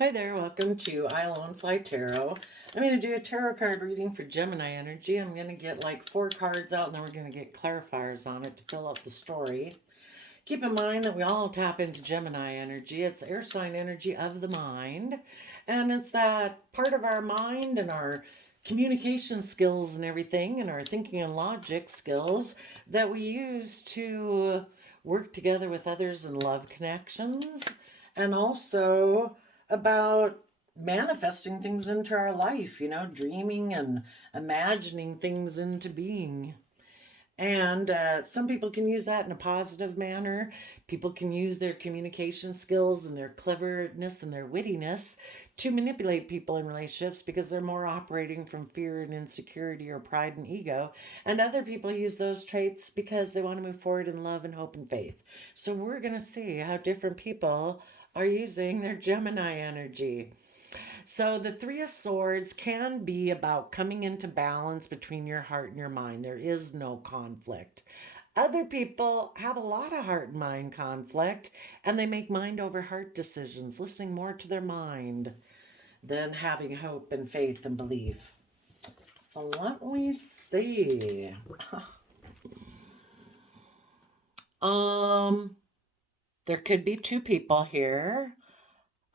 Hi there, welcome to I Alone Fly Tarot. I'm going to do a tarot card reading for Gemini energy. I'm going to get like 4 cards out and then we're going to get clarifiers on it to fill out the story. Keep in mind that we all tap into Gemini energy. It's air sign energy of the mind. And it's that part of our mind and our communication skills and everything and our thinking and logic skills that we use to work together with others in love connections, and also about manifesting things into our life, dreaming and imagining things into being. And some people can use that in a positive manner. People can use their communication skills and their cleverness and their wittiness to manipulate people in relationships because they're more operating from fear and insecurity or pride and ego. And other people use those traits because they want to move forward in love and hope and faith. So we're going to see how different people are using their Gemini energy. So the Three of Swords can be about coming into balance between your heart and your mind. There is no conflict. Other people have a lot of heart and mind conflict, and they make mind over heart decisions, listening more to their mind than having hope and faith and belief. So let me see. There could be 2 people here.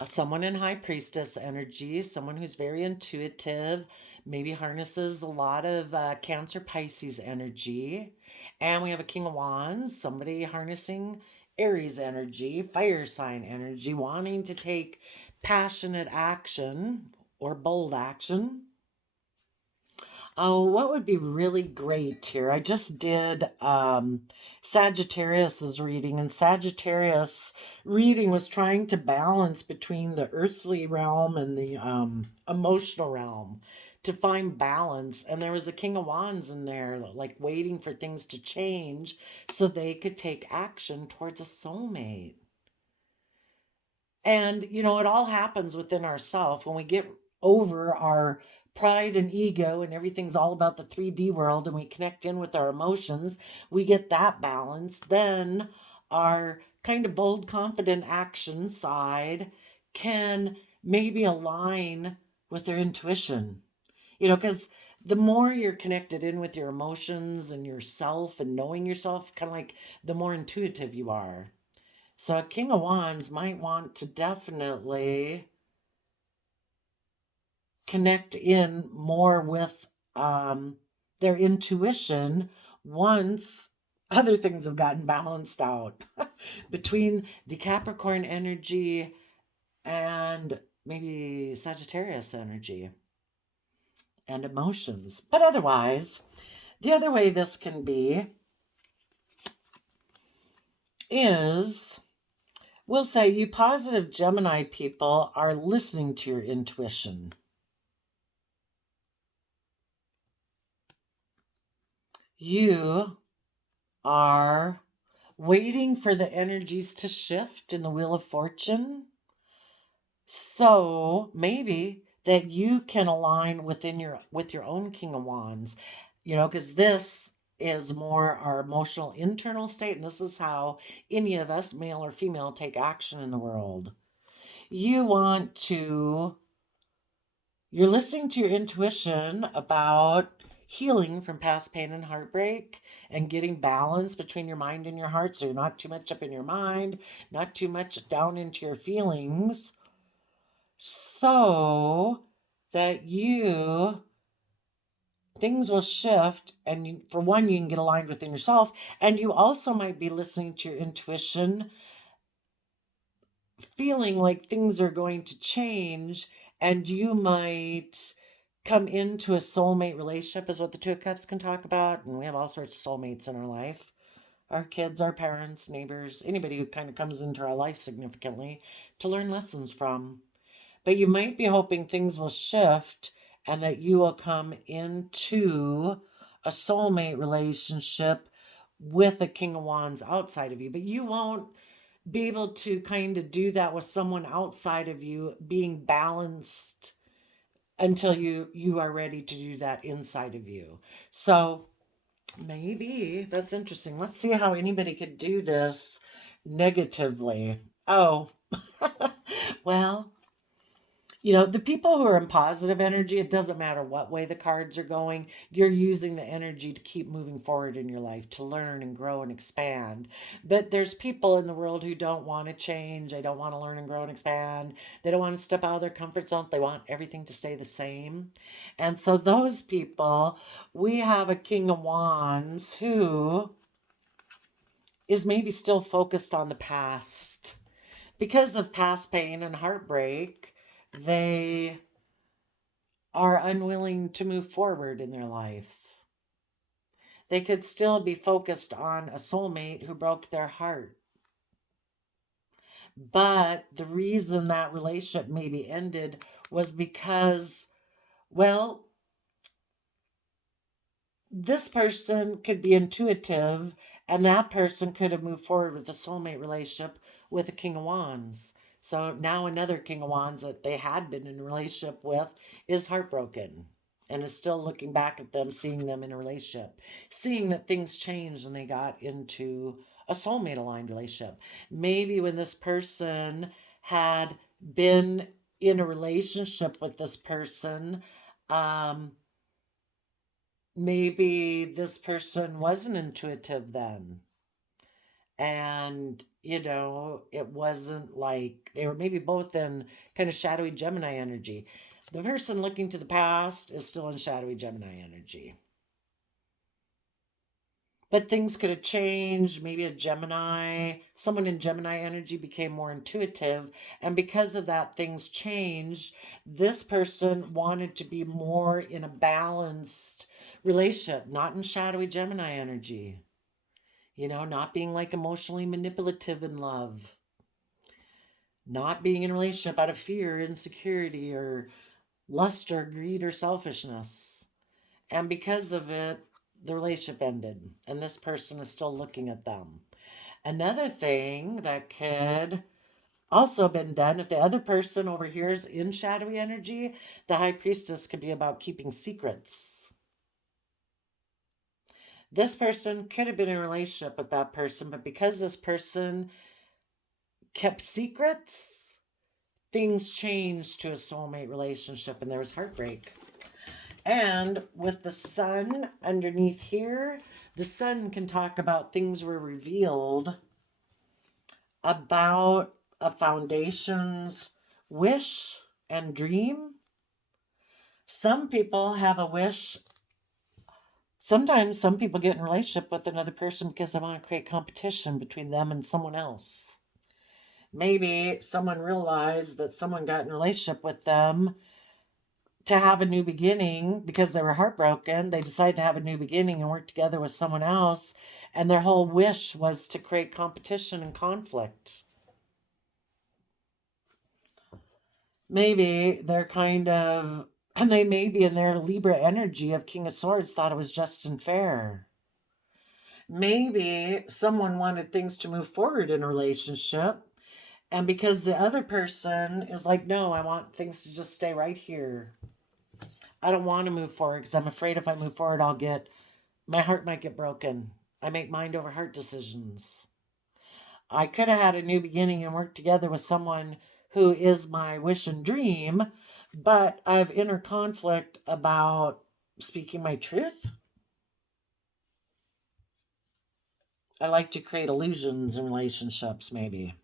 Someone in High Priestess energy, someone who's very intuitive, maybe harnesses a lot of Cancer Pisces energy. And we have a King of Wands, somebody harnessing Aries energy, fire sign energy, wanting to take passionate action or bold action. Oh, what would be really great here? I just did Sagittarius's reading, and Sagittarius reading was trying to balance between the earthly realm and the emotional realm to find balance. And there was a King of Wands in there, like waiting for things to change so they could take action towards a soulmate. And, it all happens within ourselves when we get over our pride and ego and everything's all about the 3D world and we connect in with our emotions, we get that balance. Then our kind of bold, confident action side can maybe align with their intuition, because the more you're connected in with your emotions and yourself and knowing yourself, kind of like the more intuitive you are. So a King of Wands might want to definitely connect in more with their intuition once other things have gotten balanced out between the Capricorn energy and maybe Sagittarius energy and emotions. But otherwise, the other way this can be is, we'll say you positive Gemini people are listening to your intuition. You are waiting for the energies to shift in the Wheel of Fortune. So maybe that you can align with your own King of Wands, because this is more our emotional internal state, and this is how any of us, male or female, take action in the world. You're listening to your intuition about healing from past pain and heartbreak and getting balance between your mind and your heart, so you're not too much up in your mind, not too much down into your feelings, so that things will shift, and for one, you can get aligned within yourself, and you also might be listening to your intuition, feeling like things are going to change, and you might come into a soulmate relationship, is what the Two of Cups can talk about. And we have all sorts of soulmates in our life, our kids, our parents, neighbors, anybody who kind of comes into our life significantly to learn lessons from. But you might be hoping things will shift and that you will come into a soulmate relationship with a King of Wands outside of you. But you won't be able to kind of do that with someone outside of you being balanced until you are ready to do that inside of you. So maybe that's interesting. Let's see how anybody could do this negatively. Oh, well, The people who are in positive energy, it doesn't matter what way the cards are going, you're using the energy to keep moving forward in your life, to learn and grow and expand. But there's people in the world who don't want to change. They don't want to learn and grow and expand. They don't want to step out of their comfort zone. They want everything to stay the same. And so those people, we have a King of Wands who is maybe still focused on the past. Because of past pain and heartbreak, they are unwilling to move forward in their life. They could still be focused on a soulmate who broke their heart. But the reason that relationship maybe ended was because, well, this person could be intuitive, and that person could have moved forward with a soulmate relationship with a King of Wands. So now another King of Wands that they had been in a relationship with is heartbroken and is still looking back at them, seeing them in a relationship, seeing that things changed and they got into a soulmate aligned relationship. Maybe when this person had been in a relationship with this person, maybe this person wasn't intuitive then. And, it wasn't like they were maybe both in kind of shadowy Gemini energy. The person looking to the past is still in shadowy Gemini energy. But things could have changed. Maybe someone in Gemini energy became more intuitive. And because of that, things changed. This person wanted to be more in a balanced relationship, not in shadowy Gemini energy. Not being like emotionally manipulative in love. Not being in a relationship out of fear, insecurity, or lust, or greed, or selfishness. And because of it, the relationship ended, and this person is still looking at them. Another thing that could also been done, if the other person over here is in shadowy energy, the High Priestess could be about keeping secrets. This person could have been in a relationship with that person, but because this person kept secrets, things changed to a soulmate relationship and there was heartbreak. And with the sun underneath here, the sun can talk about things were revealed about a foundation's wish and dream. Some people have a wish. Sometimes some people get in a relationship with another person because they want to create competition between them and someone else. Maybe someone realized that someone got in a relationship with them to have a new beginning because they were heartbroken. They decided to have a new beginning and work together with someone else. And their whole wish was to create competition and conflict. Maybe they're and they maybe in their Libra energy of King of Swords thought it was just and fair. Maybe someone wanted things to move forward in a relationship. And because the other person is like, no, I want things to just stay right here. I don't want to move forward because I'm afraid if I move forward, my heart might get broken. I make mind over heart decisions. I could have had a new beginning and worked together with someone who is my wish and dream, but I have inner conflict about speaking my truth. I like to create illusions in relationships, maybe.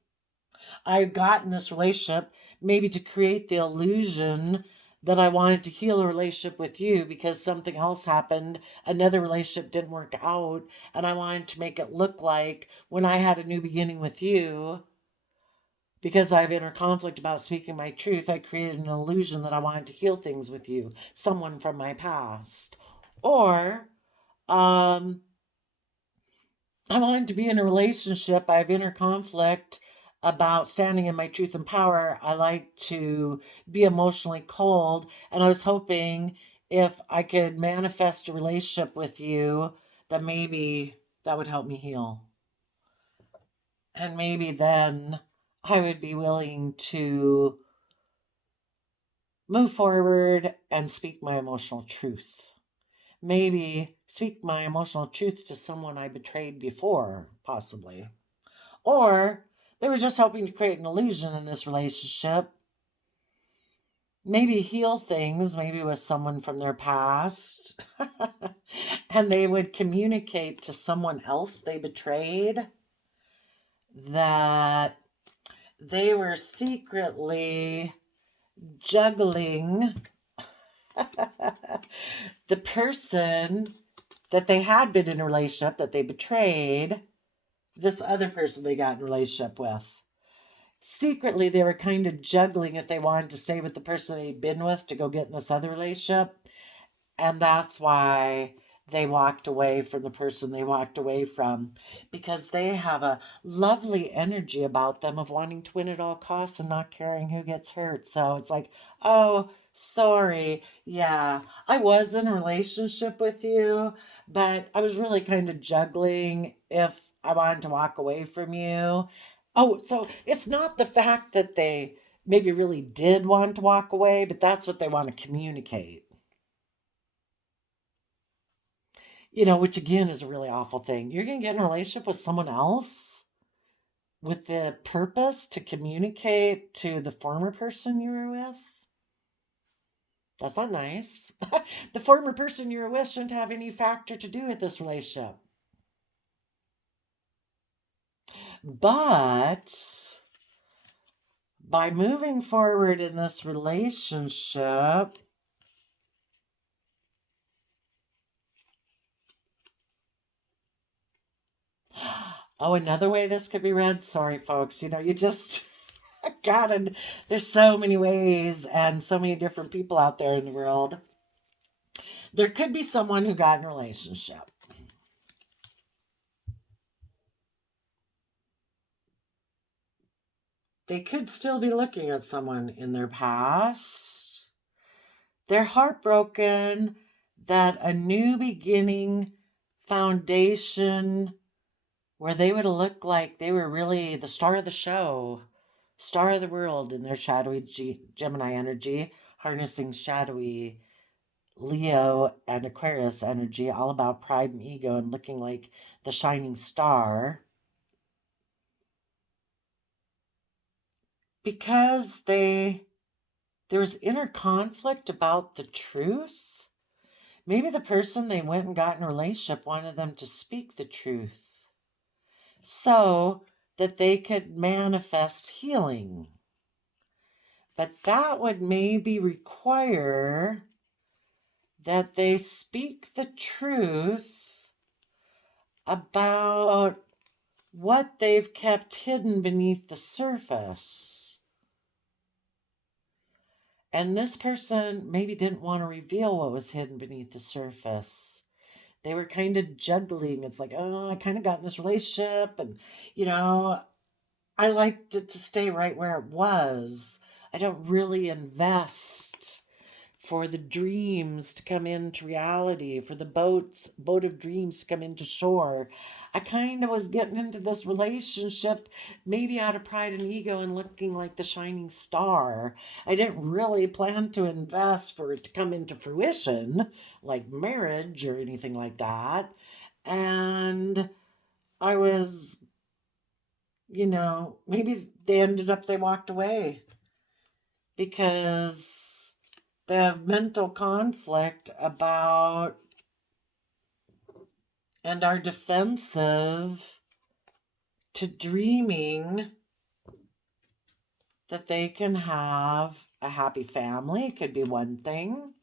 I got in this relationship maybe to create the illusion that I wanted to heal a relationship with you because something else happened. Another relationship didn't work out. And I wanted to make it look like when I had a new beginning with you, because I have inner conflict about speaking my truth, I created an illusion that I wanted to heal things with you, someone from my past. Or, I wanted to be in a relationship. I have inner conflict about standing in my truth and power. I like to be emotionally cold. And I was hoping if I could manifest a relationship with you, that maybe that would help me heal. And maybe then I would be willing to move forward and speak my emotional truth. Maybe speak my emotional truth to someone I betrayed before, possibly. Or they were just hoping to create an illusion in this relationship maybe heal things, maybe with someone from their past. And they would communicate to someone else they betrayed that they were secretly juggling the person that they had been in a relationship that they betrayed, this other person they got in a relationship with. Secretly, they were kind of juggling if they wanted to stay with the person they'd been with to go get in this other relationship. And that's why they walked away from the person they walked away from, because they have a lovely energy about them of wanting to win at all costs and not caring who gets hurt. So it's like, oh, sorry. Yeah, I was in a relationship with you, but I was really kind of juggling if I wanted to walk away from you. Oh, so it's not the fact that they maybe really did want to walk away, but that's what they want to communicate. Which again is a really awful thing. You're going to get in a relationship with someone else with the purpose to communicate to the former person you were with. That's not nice. The former person you were with shouldn't have any factor to do with this relationship. But by moving forward in this relationship, oh, another way this could be read. Sorry, folks. You just, God, and there's so many ways and so many different people out there in the world. There could be someone who got in a relationship. They could still be looking at someone in their past. They're heartbroken that a new beginning foundation where they would look like they were really the star of the show, star of the world in their shadowy Gemini energy, harnessing shadowy Leo and Aquarius energy, all about pride and ego and looking like the shining star. Because there's inner conflict about the truth. Maybe the person they went and got in a relationship wanted them to speak the truth so that they could manifest healing. But that would maybe require that they speak the truth about what they've kept hidden beneath the surface. And this person maybe didn't want to reveal what was hidden beneath the surface. They were kind of juggling. It's like, oh, I kind of got in this relationship, and, I liked it to stay right where it was. I don't really invest for the dreams to come into reality, for the boat of dreams to come into shore. I kind of was getting into this relationship maybe out of pride and ego and looking like the shining star. I didn't really plan to invest for it to come into fruition, like marriage or anything like that. And I was, maybe they walked away because they have mental conflict about and are defensive to dreaming that they can have a happy family. It could be one thing.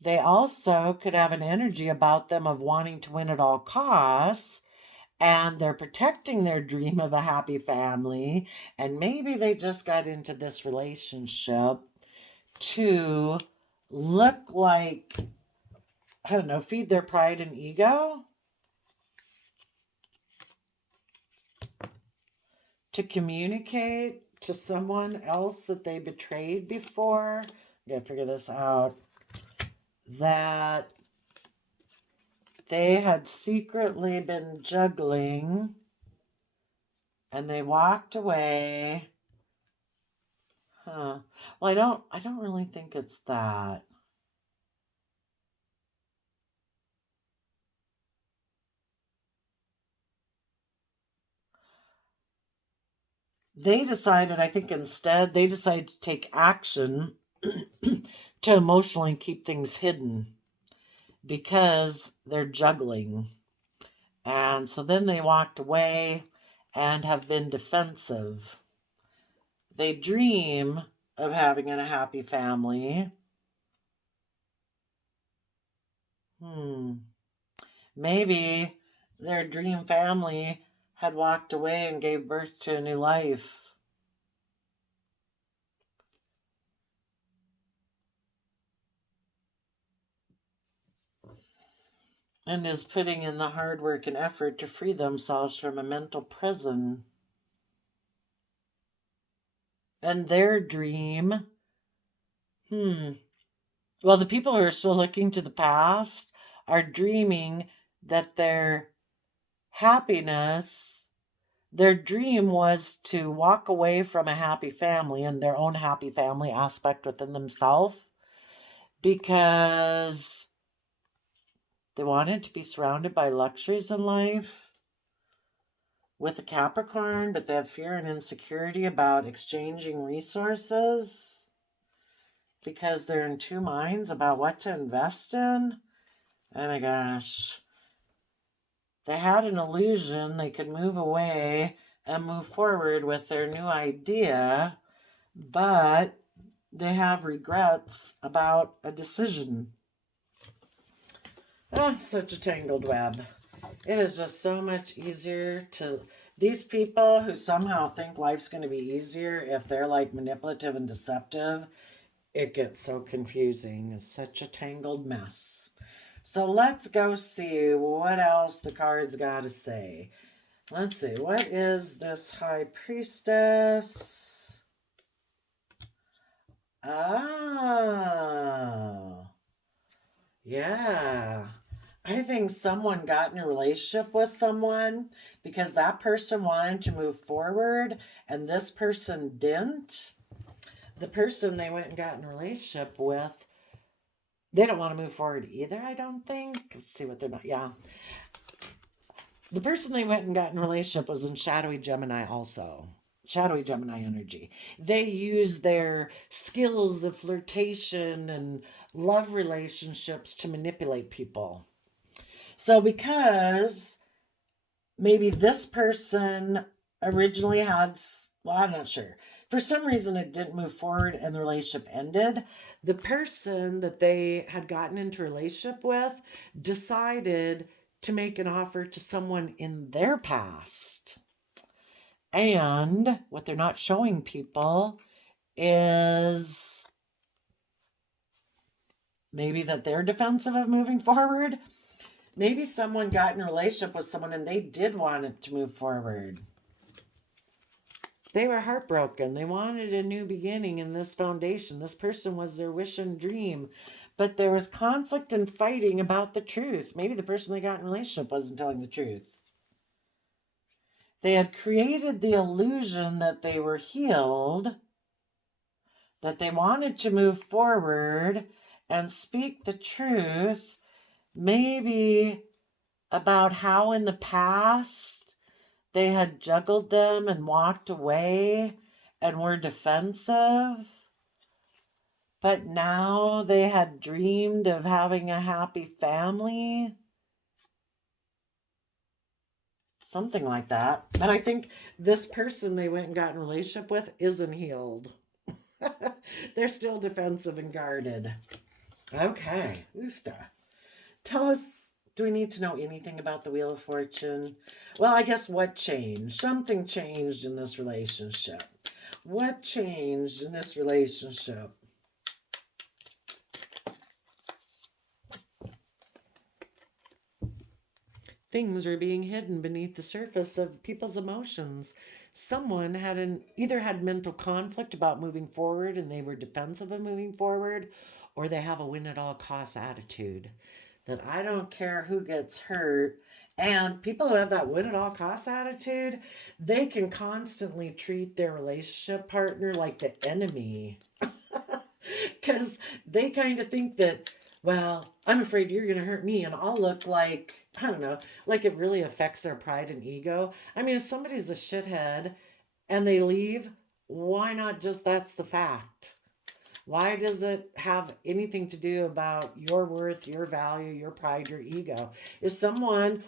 They also could have an energy about them of wanting to win at all costs, and they're protecting their dream of a happy family. And maybe they just got into this relationship to look like, I don't know, feed their pride and ego, to communicate to someone else that they betrayed before. I gotta figure this out. That they had secretly been juggling and they walked away. Well, I don't really think it's that. they decided, I think instead, they decided to take action to emotionally keep things hidden because they're juggling. And so then they walked away and have been defensive. They dream of having a happy family. Maybe their dream family had walked away and gave birth to a new life. And is putting in the hard work and effort to free themselves from a mental prison. And their dream, well, the people who are still looking to the past are dreaming that their happiness, their dream was to walk away from a happy family and their own happy family aspect within themselves because they wanted to be surrounded by luxuries in life with a Capricorn, but they have fear and insecurity about exchanging resources because they're in two minds about what to invest in. Oh my gosh. They had an illusion they could move away and move forward with their new idea, but they have regrets about a decision. Oh, such a tangled web. It is just so much easier to... These people who somehow think life's going to be easier if they're like manipulative and deceptive, it gets so confusing. It's such a tangled mess. So let's go see what else the cards got to say. Let's see. What is this High Priestess? Oh. Yeah. I think someone got in a relationship with someone because that person wanted to move forward and this person didn't. The person they went and got in a relationship with, they don't want to move forward either, I don't think. Let's see what they're not. Yeah. The person they went and got in a relationship was in shadowy Gemini also. Shadowy Gemini energy. They use their skills of flirtation and love relationships to manipulate people. So because maybe this person originally had, well, I'm not sure. For some reason, it didn't move forward and the relationship ended. The person that they had gotten into a relationship with decided to make an offer to someone in their past. And what they're not showing people is maybe that they're defensive of moving forward. Maybe someone got in a relationship with someone and they did want it to move forward. They were heartbroken. They wanted a new beginning in this foundation. This person was their wish and dream. But there was conflict and fighting about the truth. Maybe the person they got in a relationship wasn't telling the truth. They had created the illusion that they were healed, that they wanted to move forward and speak the truth, maybe about how in the past they had juggled them and walked away and were defensive. But now they had dreamed of having a happy family. Something like that. But I think this person they went and got in a relationship with isn't healed. They're still defensive and guarded. Okay. Oofta. Tell us, do we need to know anything about the Wheel of Fortune? Well, I guess what changed? Something changed in this relationship. What changed in this relationship? Things were being hidden beneath the surface of people's emotions. Someone had either had mental conflict about moving forward and they were defensive of moving forward, or they have a win at all costs attitude. That I don't care who gets hurt. And people who have that win at all costs attitude, they can constantly treat their relationship partner like the enemy. Because they kind of think that, well, I'm afraid you're going to hurt me and I'll look like, I don't know, like it really affects their pride and ego. I mean, if somebody's a shithead and they leave, why not just that's the fact? Why does it have anything to do about your worth, your value, your pride, your ego? Is someone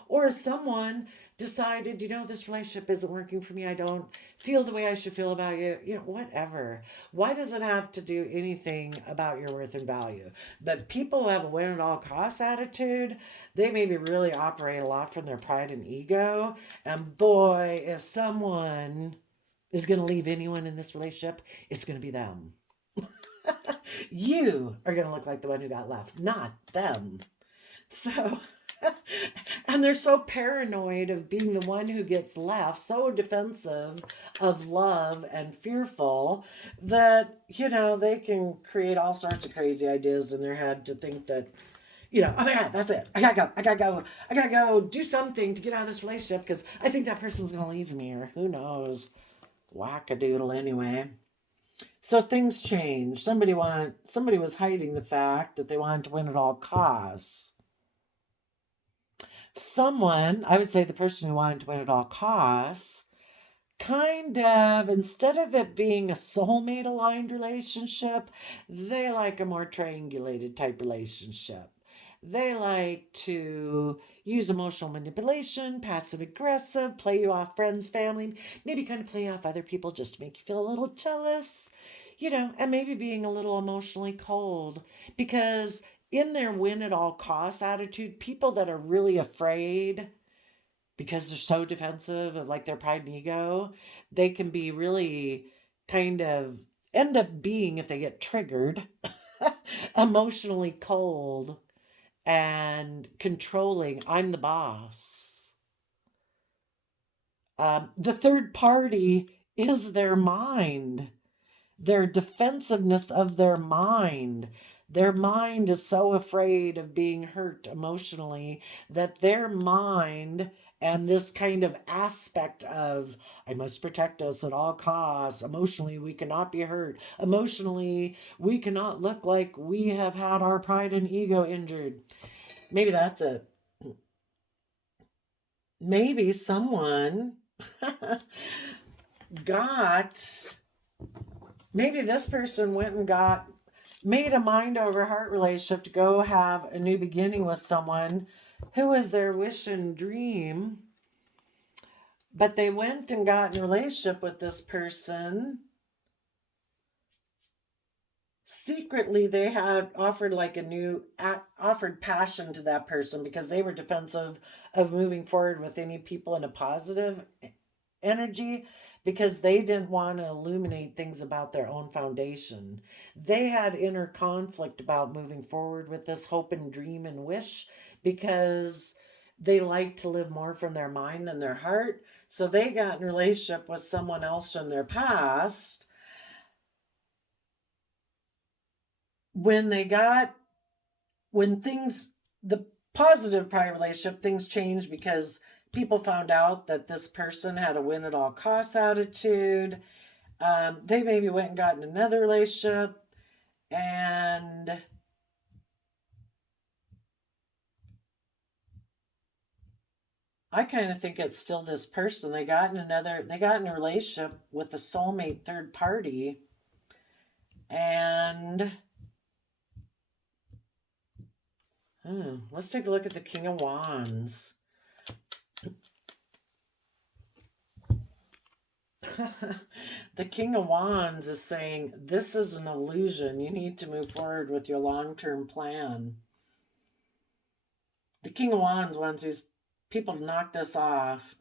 decided, this relationship isn't working for me. I don't feel the way I should feel about you. Whatever. Why does it have to do anything about your worth and value? But people who have a win at all costs attitude, they maybe really operate a lot from their pride and ego. And boy, if someone is going to leave anyone in this relationship, it's going to be them. You are going to look like the one who got left, not them. So, and they're so paranoid of being the one who gets left, so defensive of love and fearful that, they can create all sorts of crazy ideas in their head to think that, oh my God, that's it. I gotta go do something to get out of this relationship because I think that person's going to leave me, or who knows. Wackadoodle anyway. So things change. Somebody was hiding the fact that they wanted to win at all costs. Someone, I would say the person who wanted to win at all costs, kind of, instead of it being a soulmate aligned relationship, they like a more triangulated type relationship. They like to use emotional manipulation, passive aggressive, play you off friends, family, maybe kind of play off other people just to make you feel a little jealous, and maybe being a little emotionally cold. Because in their win at all costs attitude, people that are really afraid because they're so defensive of like their pride and ego, they can be really kind of end up being, if they get triggered, emotionally cold and controlling. I'm the boss. The third party is their mind, their defensiveness of their mind. Their mind is so afraid of being hurt emotionally that their mind and this kind of aspect of, I must protect us at all costs. Emotionally, we cannot be hurt. Emotionally, we cannot look like we have had our pride and ego injured. Maybe that's it. Maybe someone maybe this person went and made a mind over heart relationship to go have a new beginning with someone who was their wish and dream. But they went and got in a relationship with this person. Secretly, they had offered offered passion to that person because they were defensive of moving forward with any people in a positive energy, because they didn't want to illuminate things about their own foundation. They had inner conflict about moving forward with this hope and dream and wish because they like to live more from their mind than their heart. So they got in a relationship with someone else from their past. The positive prior relationship, things changed because people found out that this person had a win at all costs attitude. They maybe went and got in another relationship, and I kind of think it's still this person. They got in a relationship with a soulmate third party, and let's take a look at the King of Wands. The King of Wands is saying, this is an illusion. You need to move forward with your long-term plan. The King of Wands wants these people to knock this off.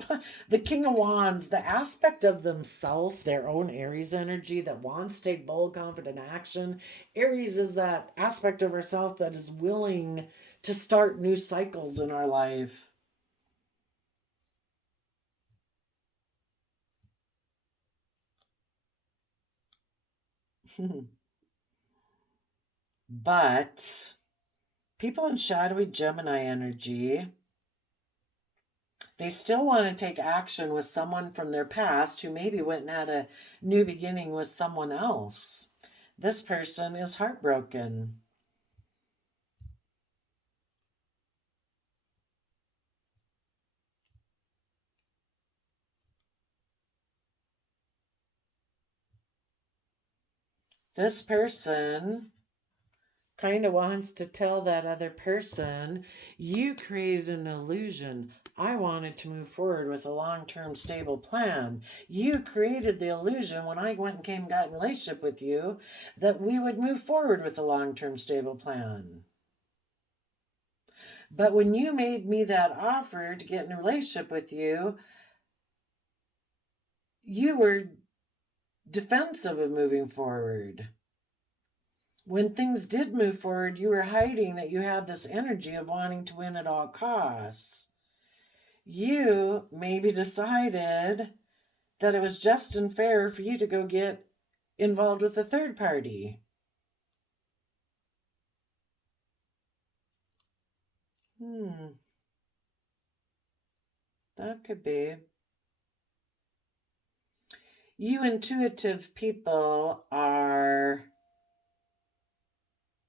The King of Wands, the aspect of themself, their own Aries energy that wants to take bold, confident action. Aries is that aspect of ourself that is willing to start new cycles in our life. But people in shadowy Gemini energy, they still want to take action with someone from their past who maybe went and had a new beginning with someone else. This person is heartbroken. this person kind of wants to tell that other person, you created an illusion. I wanted to move forward with a long-term stable plan. You created the illusion when I went and came and got in a relationship with you that we would move forward with a long-term stable plan. But when you made me that offer to get in a relationship with you, you were defensive of moving forward. When things did move forward, you were hiding that you have this energy of wanting to win at all costs. You maybe decided that it was just and fair for you to go get involved with a third party. That could be. You intuitive people are,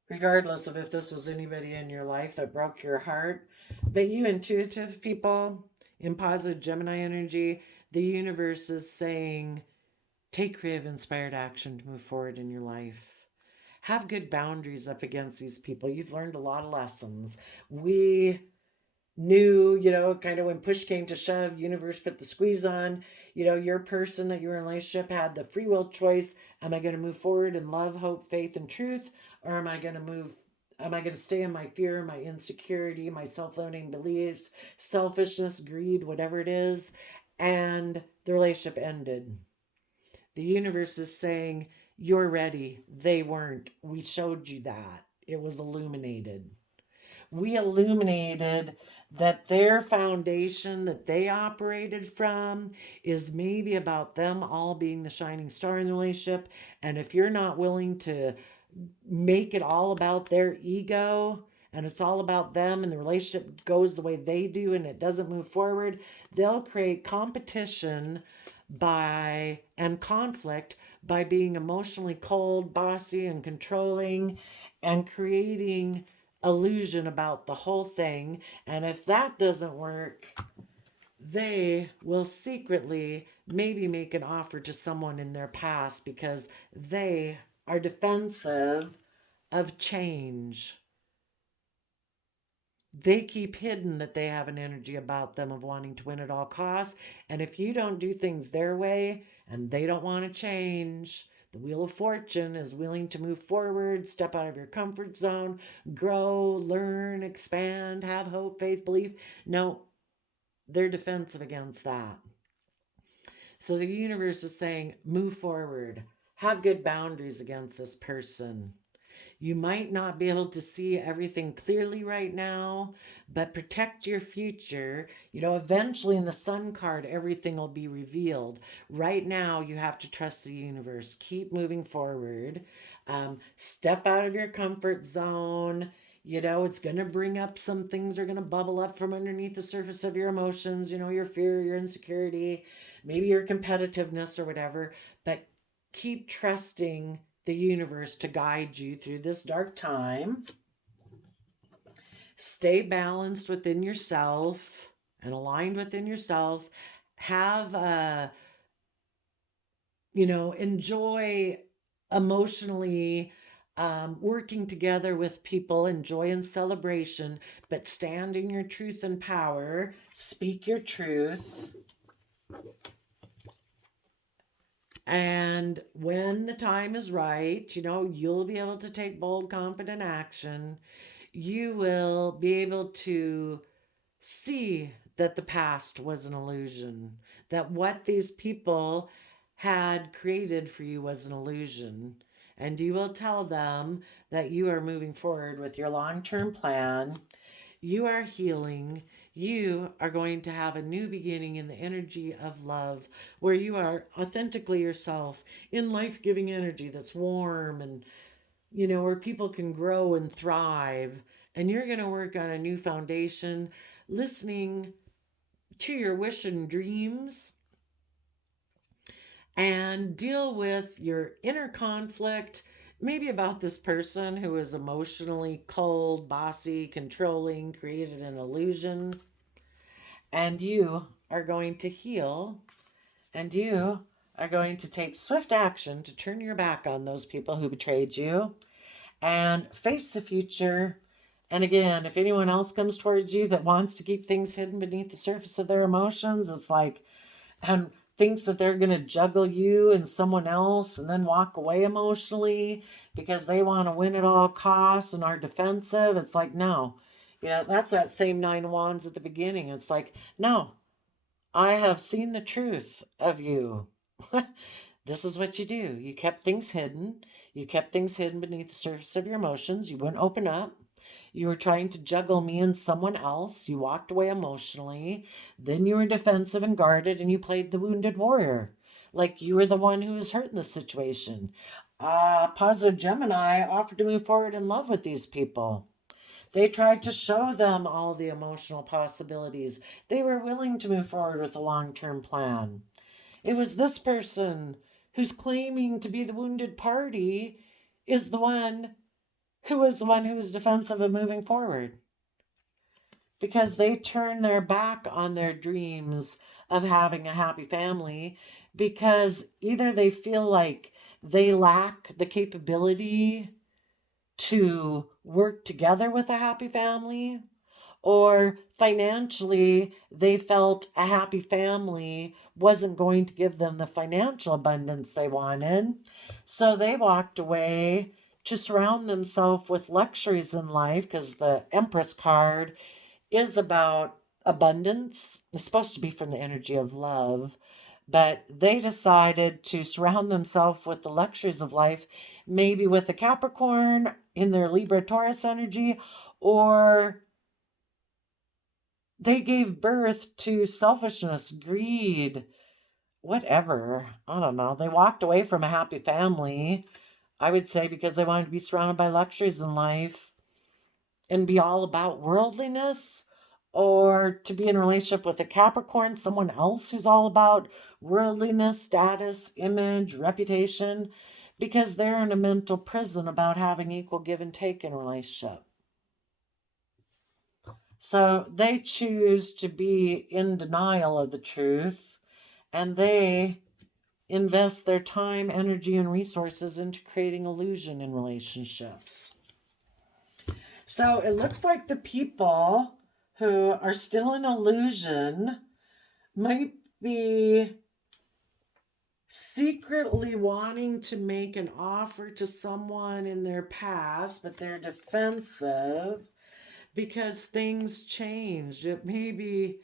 regardless of if this was anybody in your life that broke your heart, but you intuitive people in positive Gemini energy, the universe is saying, take creative, inspired action to move forward in your life. Have good boundaries up against these people. You've learned a lot of lessons. We knew, kind of when push came to shove, universe put the squeeze on. Your person that you're in a relationship had the free will choice. Am I going to move forward in love, hope, faith, and truth? Or am I going to stay in my fear, my insecurity, my self-limiting beliefs, selfishness, greed, whatever it is? And the relationship ended. The universe is saying, you're ready. They weren't. We showed you that. It was illuminated. We illuminated that their foundation that they operated from is maybe about them all being the shining star in the relationship. And if you're not willing to make it all about their ego and it's all about them and the relationship goes the way they do and it doesn't move forward, they'll create competition and conflict by being emotionally cold, bossy, and controlling and creating illusion about the whole thing. And if that doesn't work, they will secretly maybe make an offer to someone in their past because they are defensive of change. They keep hidden that they have an energy about them of wanting to win at all costs. And if you don't do things their way and they don't want to change, the Wheel of Fortune is willing to move forward, step out of your comfort zone, grow, learn, expand, have hope, faith, belief. No, they're defensive against that. So the universe is saying, move forward, have good boundaries against this person. You might not be able to see everything clearly right now, but protect your future. Eventually in the Sun card, everything will be revealed. Right now, you have to trust the universe. Keep moving forward. Step out of your comfort zone. It's going to bring up some things are going to bubble up from underneath the surface of your emotions, your fear, your insecurity, maybe your competitiveness or whatever. But keep trusting the universe to guide you through this dark time. Stay balanced within yourself and aligned within yourself. Have enjoy emotionally working together with people in joy and celebration, but stand in your truth and power. Speak your truth. And when the time is right, you'll be able to take bold, confident action. You will be able to see that the past was an illusion, that what these people had created for you was an illusion. And you will tell them that you are moving forward with your long-term plan. You are healing. You are going to have a new beginning in the energy of love where you are authentically yourself in life-giving energy that's warm and, where people can grow and thrive. And you're going to work on a new foundation, listening to your wish and dreams and deal with your inner conflict, maybe about this person who is emotionally cold, bossy, controlling, created an illusion. And you are going to heal, and you are going to take swift action to turn your back on those people who betrayed you and face the future. And again, if anyone else comes towards you that wants to keep things hidden beneath the surface of their emotions, it's like, and thinks that they're going to juggle you and someone else and then walk away emotionally because they want to win at all costs and are defensive. It's like, no. That's that same 9 wands at the beginning. It's like, no, I have seen the truth of you. This is what you do. You kept things hidden. You kept things hidden beneath the surface of your emotions. You wouldn't open up. You were trying to juggle me and someone else. You walked away emotionally. Then you were defensive and guarded, and you played the wounded warrior. Like you were the one who was hurt in the situation. Positive Gemini offered to move forward in love with these people. They tried to show them all the emotional possibilities. They were willing to move forward with a long-term plan. It was this person who's claiming to be the wounded party is the one who was defensive of moving forward. Because they turn their back on their dreams of having a happy family because either they feel like they lack the capability to work together with a happy family, or financially they felt a happy family wasn't going to give them the financial abundance they wanted. So they walked away to surround themselves with luxuries in life, because the Empress card is about abundance. It's supposed to be from the energy of love. But they decided to surround themselves with the luxuries of life, maybe with the Capricorn in their Libra Taurus energy, or they gave birth to selfishness, greed, whatever. I don't know. They walked away from a happy family, I would say, because they wanted to be surrounded by luxuries in life and be all about worldliness, or to be in a relationship with a Capricorn, someone else who's all about worldliness, status, image, reputation, because they're in a mental prison about having equal give and take in a relationship. So they choose to be in denial of the truth, and they invest their time, energy, and resources into creating illusion in relationships. So it looks like the people who are still in illusion might be secretly wanting to make an offer to someone in their past, but they're defensive because things changed. It may be,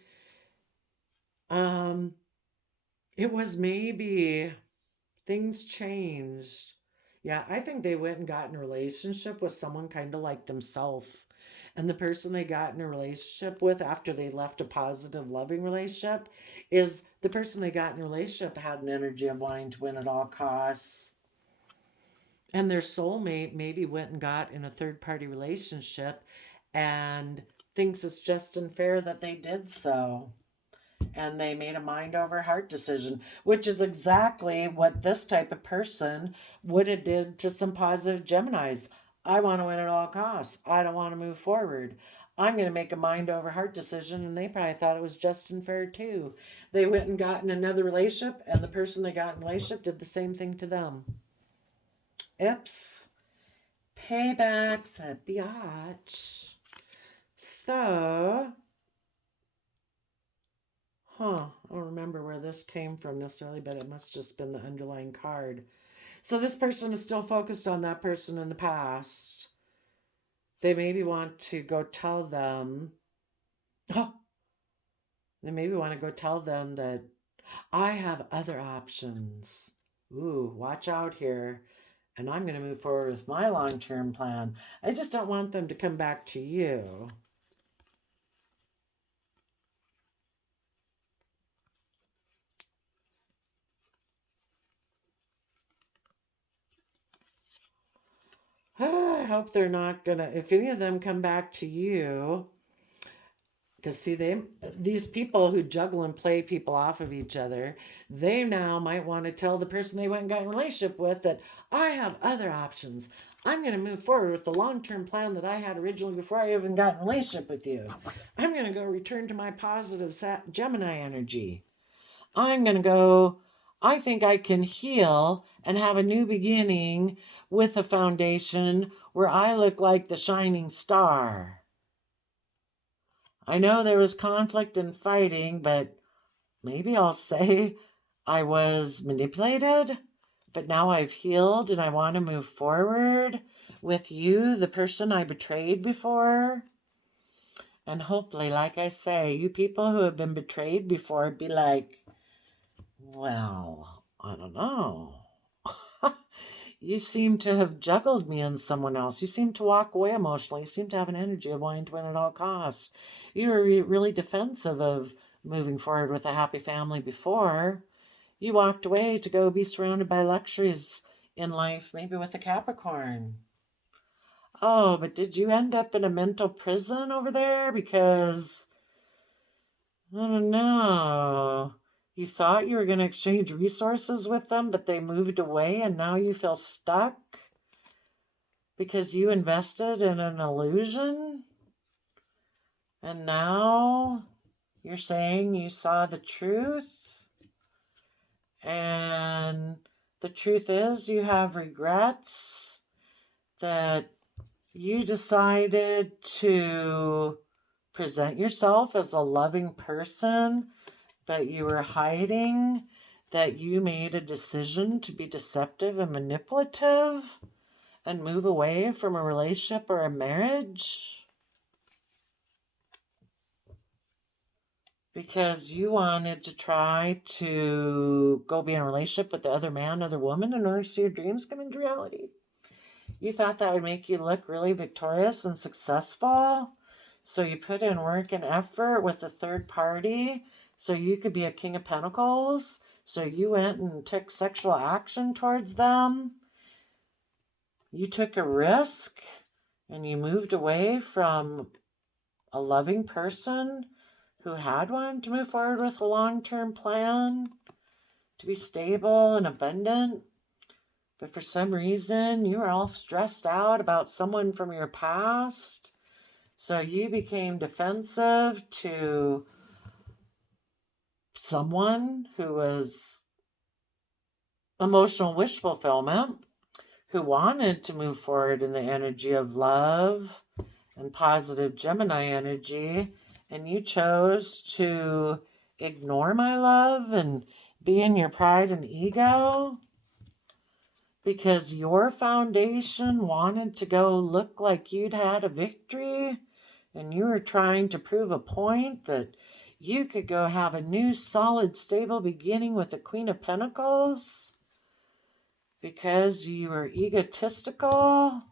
it was maybe things changed. Yeah, I think they went and got in a relationship with someone kind of like themselves. And the person they got in a relationship with after they left a positive, loving relationship is the person they got in a relationship had an energy of wanting to win at all costs. And their soulmate maybe went and got in a third-party relationship and thinks it's just unfair that they did so. And they made a mind over heart decision, which is exactly what this type of person would have did to some positive Geminis. I want to win at all costs. I don't want to move forward. I'm going to make a mind over heart decision. And they probably thought it was just and fair too. They went and got in another relationship, and the person they got in a relationship did the same thing to them. Oops. Payback's a biatch. So, I don't remember where this came from necessarily, but it must just been the underlying card. So this person is still focused on that person in the past. They maybe want to go tell them, they maybe want to go tell them that I have other options. Ooh, watch out here. And I'm going to move forward with my long-term plan. I just don't want them to come back to you. I hope they're not gonna, if any of them come back to you, because see, these people who juggle and play people off of each other, they now might want to tell the person they went and got in a relationship with that I have other options. I'm going to move forward with the long-term plan that I had originally before I even got in a relationship with you. I'm going to go return to my positive Gemini energy. I'm going to go I think I can heal and have a new beginning with a foundation where I look like the shining star. I know there was conflict and fighting, but maybe I'll say I was manipulated, but now I've healed and I want to move forward with you, the person I betrayed before. And hopefully, like I say, you people who have been betrayed before be like, well, I don't know. You seem to have juggled me and someone else. You seem to walk away emotionally. You seem to have an energy of wanting to win at all costs. You were really defensive of moving forward with a happy family before. You walked away to go be surrounded by luxuries in life, maybe with a Capricorn. Oh, but did you end up in a mental prison over there? Because, I don't know. You thought you were going to exchange resources with them, but they moved away and now you feel stuck because you invested in an illusion? And now you're saying you saw the truth? And the truth is you have regrets that you decided to present yourself as a loving person, but you were hiding that you made a decision to be deceptive and manipulative and move away from a relationship or a marriage because you wanted to try to go be in a relationship with the other man, other woman in order to see your dreams come into reality. You thought that would make you look really victorious and successful. So you put in work and effort with a third party so you could be a King of Pentacles. So you went and took sexual action towards them. You took a risk and you moved away from a loving person who had wanted to move forward with a long-term plan to be stable and abundant. But for some reason, you were all stressed out about someone from your past. So you became defensive to someone who was emotional wish fulfillment, who wanted to move forward in the energy of love and positive Gemini energy. And you chose to ignore my love and be in your pride and ego because your foundation wanted to go look like you'd had a victory and you were trying to prove a point that you could go have a new, solid, stable beginning with the Queen of Pentacles because you were egotistical.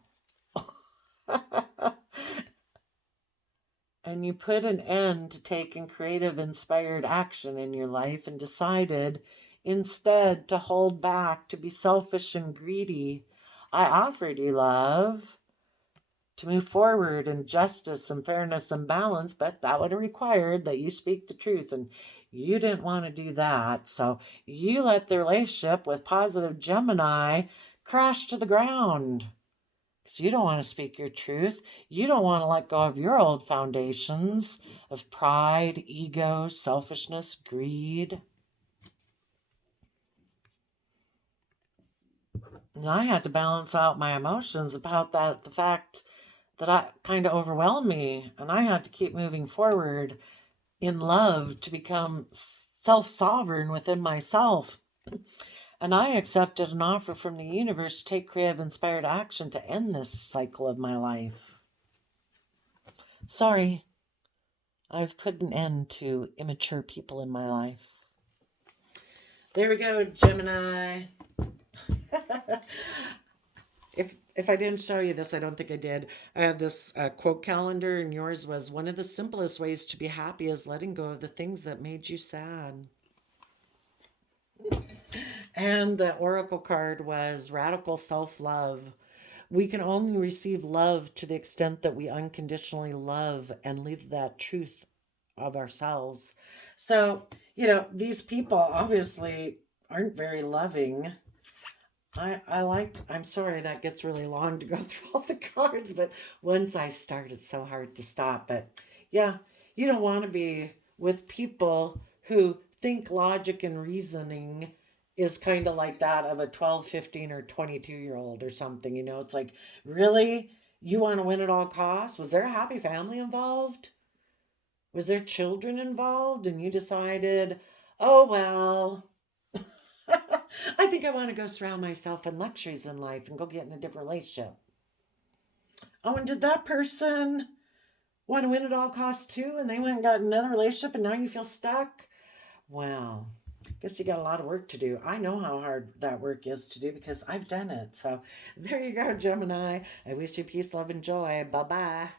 And you put an end to taking creative, inspired action in your life and decided instead to hold back, to be selfish and greedy. I offered you love to move forward in justice and fairness and balance, but that would have required that you speak the truth, and you didn't want to do that. So you let the relationship with positive Gemini crash to the ground. Because you don't want to speak your truth. You don't want to let go of your old foundations of pride, ego, selfishness, greed. And I had to balance out my emotions about that, the fact that I kind of overwhelmed me. And I had to keep moving forward in love to become self-sovereign within myself. And I accepted an offer from the universe to take creative, inspired action to end this cycle of my life. Sorry, I've put an end to immature people in my life. There we go, Gemini. If I didn't show you this, I don't think I did. I have this quote calendar, and yours was, one of the simplest ways to be happy is letting go of the things that made you sad. And the oracle card was radical self-love. We can only receive love to the extent that we unconditionally love and live that truth of ourselves. So, these people obviously aren't very loving. I'm sorry that gets really long to go through all the cards, but once I start, it's so hard to stop. But yeah, you don't want to be with people who think logic and reasoning is kind of like that of a 12, 15, or 22-year-old or something. You know, it's like, really? You want to win at all costs? Was there a happy family involved? Was there children involved? And you decided, oh, well, I think I want to go surround myself in luxuries in life and go get in a different relationship. Oh, and did that person want to win at all costs too? And they went and got another relationship and now you feel stuck? Well, guess you got a lot of work to do. I know how hard that work is to do because I've done it. So there you go, Gemini. I wish you peace, love, and joy. Bye-bye.